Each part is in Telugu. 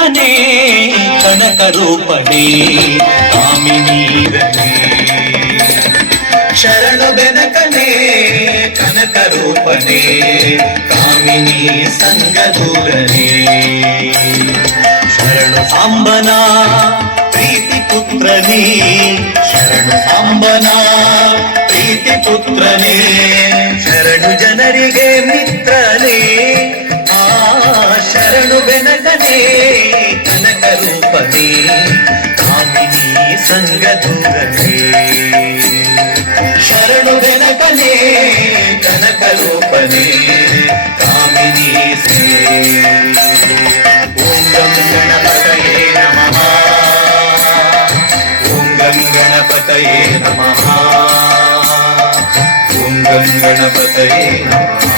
ಬೆನಕನೆ ಕನಕ ರೂಪಣೆ ಕಾಮಿನೀರನೆ ಶರಣು ಬೆನಕನೆ ಕನಕ ರೂಪನೆ ಕಾಮಿನಿ ಸಂಗದೂರನೆ ಶರಣು ಸಾಂಬನ ಪ್ರೀತಿ ಪುತ್ರನೇ ಶರಣು ಸಾಂಬನ ಪ್ರೀತಿ ಪುತ್ರನೇ ಶರಣು ಜನರಿಗೆ ಮಿತ್ರನೇ ಆ వెనకను వెనకనే కనక రూపమే కామిని సంగ శరణు వెనకనే కనక రూపమే కామిని గణపతయే నమ. ఓం గణపతయే నమ. గణపతయే నమ.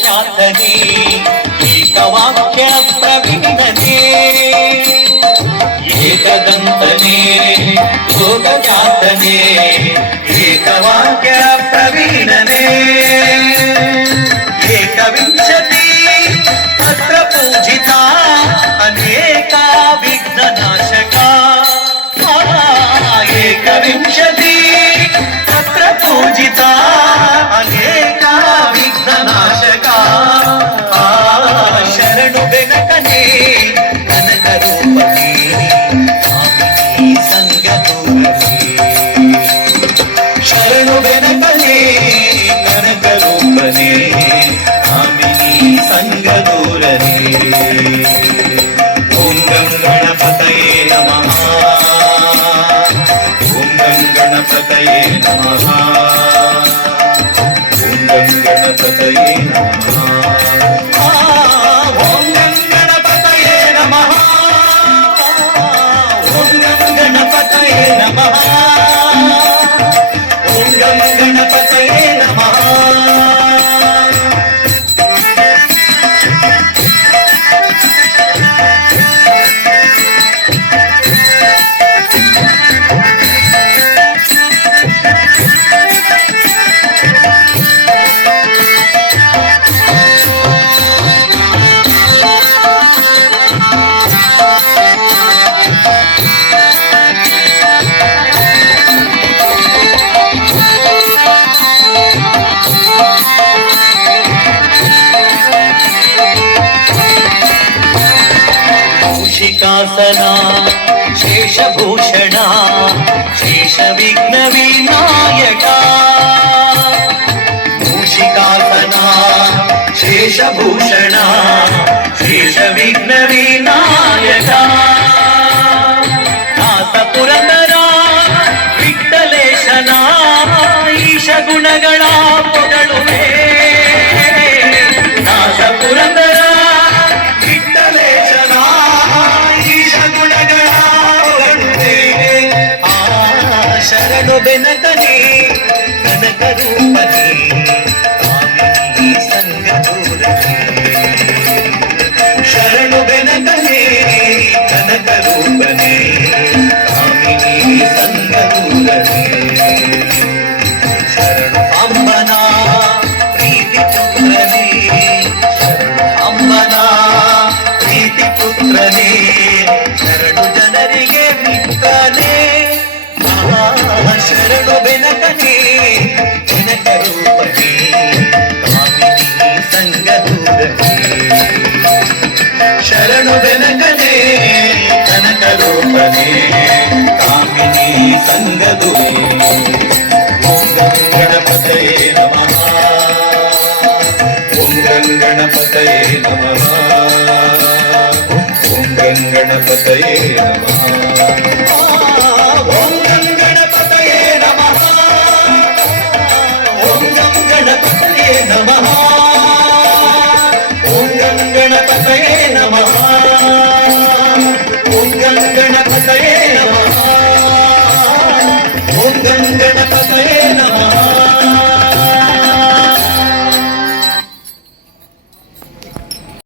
ख्यातने एकवाक्य प्रविन्दने एकदन्तने योगजातने एकवाक्य गणपतये नमः गणपतये శిఖాసనా శేషభూషణ శేష విఘ్న వినాయక మూషికాసనా శేషభూషణ శేష విఘ్న వినాయక la novena వెనకనే వెనక రూపనే సంగరూపనే శరణు వెనకనే కనక రూపనే కామిని సంగరూపే గణపతయే నమ ఓం గణపతయే నమ ఓం గణపతయే నమ. ಗಣಪತಯೇ ನಮಃ ಓಂ ಗಂ ಗಣಪತ